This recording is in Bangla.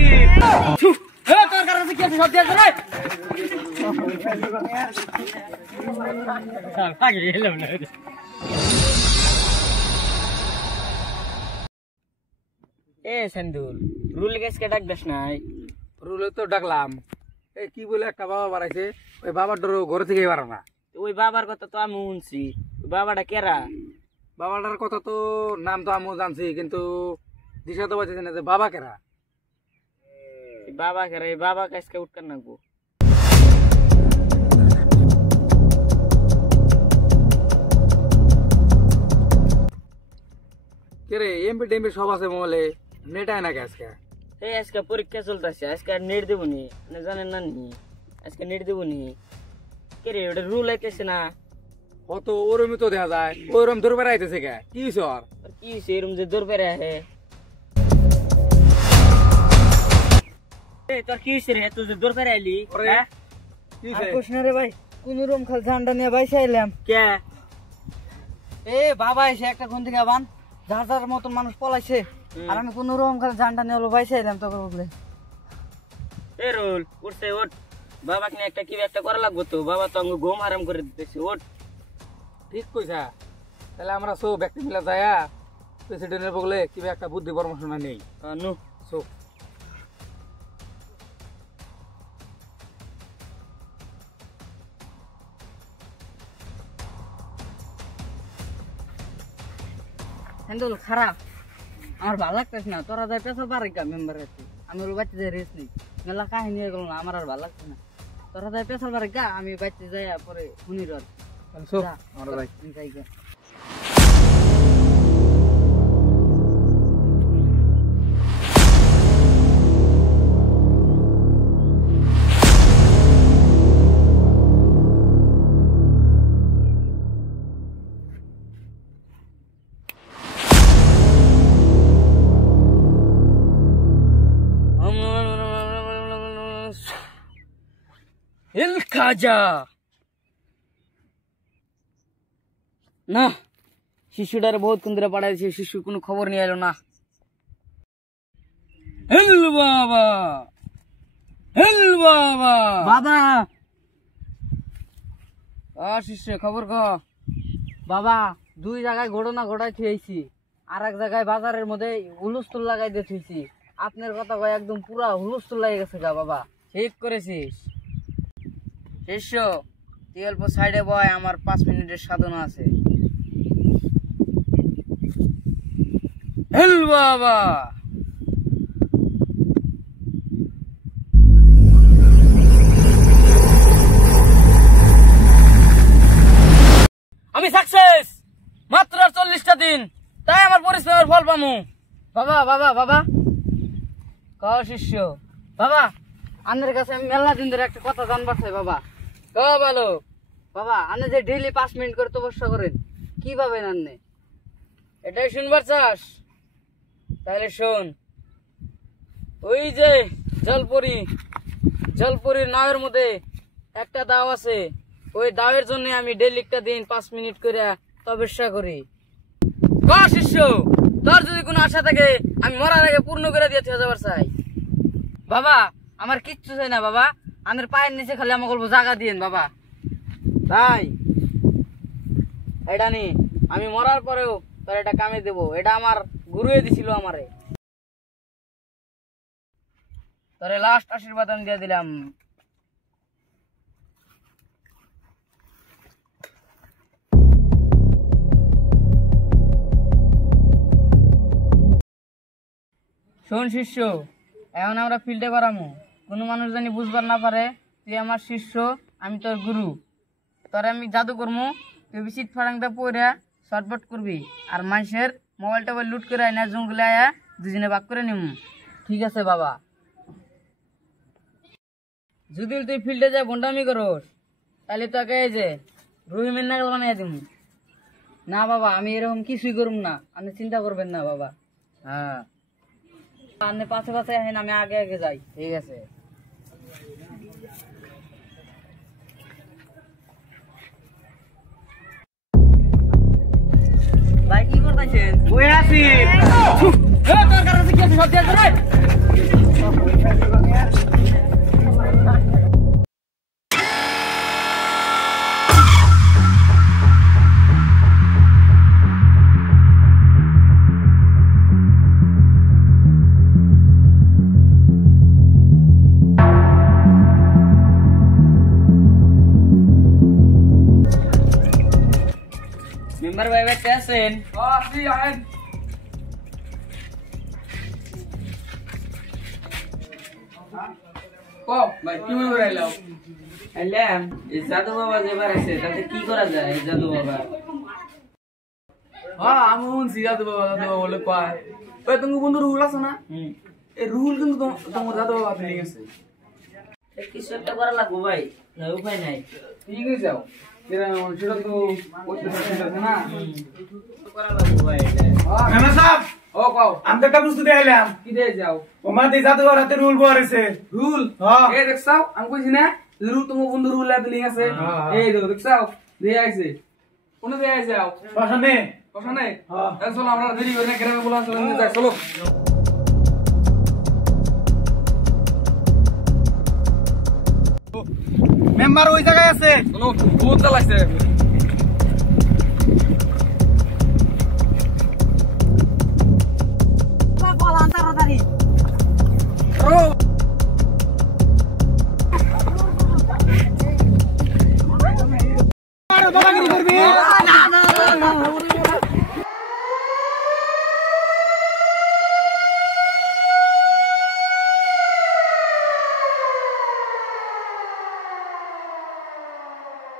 আছি তোর কাছে কি সব দিয়ে রে আগে এলাম না এ সন্দুল রুল কেসকে ডাক দেশ নাই রুলে তো ডাকলাম এই কি বলে একটা বাবা বাড়াইছে ওই বাবার ডর ঘর থেকে বাড়া না ওই বাবার কথা তো আমি শুনছি ওই বাবাটা কেরা বাবাটার কথা তো নাম তো আমিও জানছি কিন্তু দিশা তো বাঁচেছে না যে বাবা কেরা বাবা কেরা এই বাবা কাজকে উঠকার নাকবো কে রে এমপি টেমপি সব আছে মোবাইলে নেট আয় না কে আজকে এই আজকে পরীক্ষা চলতেছে আজকে আর নেট দেবো নি জানেন না নি আজকে নেট দেবো নি কে রে ওটা রুল আইতেছে না অত ওরমই তো দেখা যায় ওরম ধরে বেড়াইতেছে কে কি সর কি হয়েছে এরম যে দৌড় পেরে আহে তোর কি হয়েছে রে তুই যে দৌড় পেরে আইলি কি হয়েছে কৃষ্ণ রে ভাই কোন রুম খাল ঝান্ডা নিয়ে বাইসে আইলাম কে এ বাবা এসে একটা কোন থেকে বান যার যার মতন মানুষ পলাইছে আর আমি কোন রকম খাল ঝান্ডা নিয়ে বাইসে আইলাম তোকে বলে এ রোল উঠতে ওঠ বাবাকে নিয়ে একটা কি একটা করা লাগবো তো বাবা তো আমি ঘুম আরাম করে দিতেছে ওঠ ঠিক কইছা তাহলে আমরা সব ব্যক্তি মিলা যায়া প্রেসিডেন্টের বগলে কি একটা বুদ্ধি পরামর্শ না নেই নু সব হ্যান্ডল খারাপ আমার ভালো লাগতেছে না তোরা যাই পেছাল পারে মেম্বার আছে আমি ওর বাচ্চা যাই রেস নেই মেলা কাহিনী হয়ে গেল না আমার আর ভালো লাগছে না তোরা যাই পেছাল পারে গা আমি বাচ্চা যাই পরে শুনি রল সব আমরা যাই যাই এল খাজা না শিশুটার বহুত কুন্দিরা পাঠাইছে শিশু কোনো খবর নিয়ে এলো না হেল বাবা হেল বাবা বাবা শিষ্য খবর ক বাবা দুই জায়গায় ঘটনা ঘটাই থুয়েছি আর এক জায়গায় বাজারের মধ্যে হুলস্থুল লাগাই দিয়ে থুয়েছি আপনার কথা কয় একদম পুরা হুলস্থুল লাগে গেছে গা বাবা ঠিক করেছিস শিষ্য তুই অল্প সাইডে বয় আমার 5 মিনিটের সাধনা আছে হেল বাবা আমি সাকসেস মাত্র 40টা দিন তাই আমার পরিশ্রমের ফল পামু বাবা বাবা বাবা ক শিষ্য বাবা আপনার কাছে আমি মেলা দিন ধরে একটা কথা জানবার চাই বাবা ক বলো বাবা আপনি যে ডেইলি 5 মিনিট করে তপস্যা করেন কিভাবে আননে এটাই শুনবার চাস তাহলে শোন ওই যে জলপরির নাওয়ের মধ্যে একটা দাও আছে ওই দাওয়ের জন্য আমি ডেইলি একটা দিন 5 মিনিট করে তপস্যা করি ক শিষ্য তোর যদি কোনো আশা থাকে আমি মরার আগে পূর্ণ করে দিয়ে যাবার চাই বাবা আমার কিচ্ছু চাই না বাবা আমার পায়ের নিচে খালি আমাকে বলবো জায়গা দিয়েন বাবা তাই এটা নি আমি মরার পরেও তোর এটা কামে দেবো এটা আমার গুরুয়ে দিছিল আমারে তোরে লাস্ট আশীর্বাদ আমি দিয়ে দিলাম শোন শিষ্য এখন আমরা ফিল্ডে বাড়ামো কোনো মানুষ জানি বুঝবার না পারে তুই আমার শিষ্য আমি তোর গুরু তোর আমি জাদু করবো তুই বিচিত ফাড়াংটা পড়া শর্টবট করবি আর মানুষের মোবাইল টোবাইল লুট করে আইনা জঙ্গলে আয়া দুজনে ভাগ করে নিম ঠিক আছে বাবা যদি তুই ফিল্ডে যায় বন্ডামি করস তাহলে তোকে এই যে রহিমের নাগাল বানিয়ে দিব না বাবা আমি এরকম কিছুই করব না আপনি চিন্তা করবেন না বাবা হ্যাঁ আপনি পাশে পাশে আসেন আমি আগে আগে যাই ঠিক আছে ভাই কি করতেছেন ওই আছি তোর কাছে কি আছে সব দিয়ে রে মেম্বার ভাই বাইতে আছেন? আসি আহেন ও ভাই কি মনে করে আইলাও আইলাম, এই জাদু বাবা যে বাড়াইছে তাতে কি করা যায় এই জাদু বাবা? হ্যাঁ আমি শুনছি যাদু বাবা বলে কয় ওই তুমি বন্ধু রুল আছে না এই রুল কিন্তু তোমার যাদু বাবা আপনি গেছে কিছু একটা করা লাগবো ভাই, না উপায় নাই। ঠিক আছে যাও সেটা তো করতে পারছে না করা লাগবো ভাই এটা। মেম্বার সাহেব ও কও আমি তো একটা বুঝতে আইলাম কি দিয়ে যাও ওমা দিয়ে জাদুঘর হাতে রুল বহারেছে রুল হ্যাঁ। এই দেখছাও আমি কইছি না রুল তোমার বন্ধু রুল এত লিং আছে হ্যাঁ। এই দেখো দেখছাও দিয়ে আইছে কোন দিয়ে আইছে যাও শ্মশানে কথা নাই হ্যাঁ। চলো আমরা দেরি করে না গ্রামে বলা চলো যাই চলো মেম্বার ওই জায়গায় আছে চলো ভূত চালাইছে বাবা, তাড়াতাড়ি। ও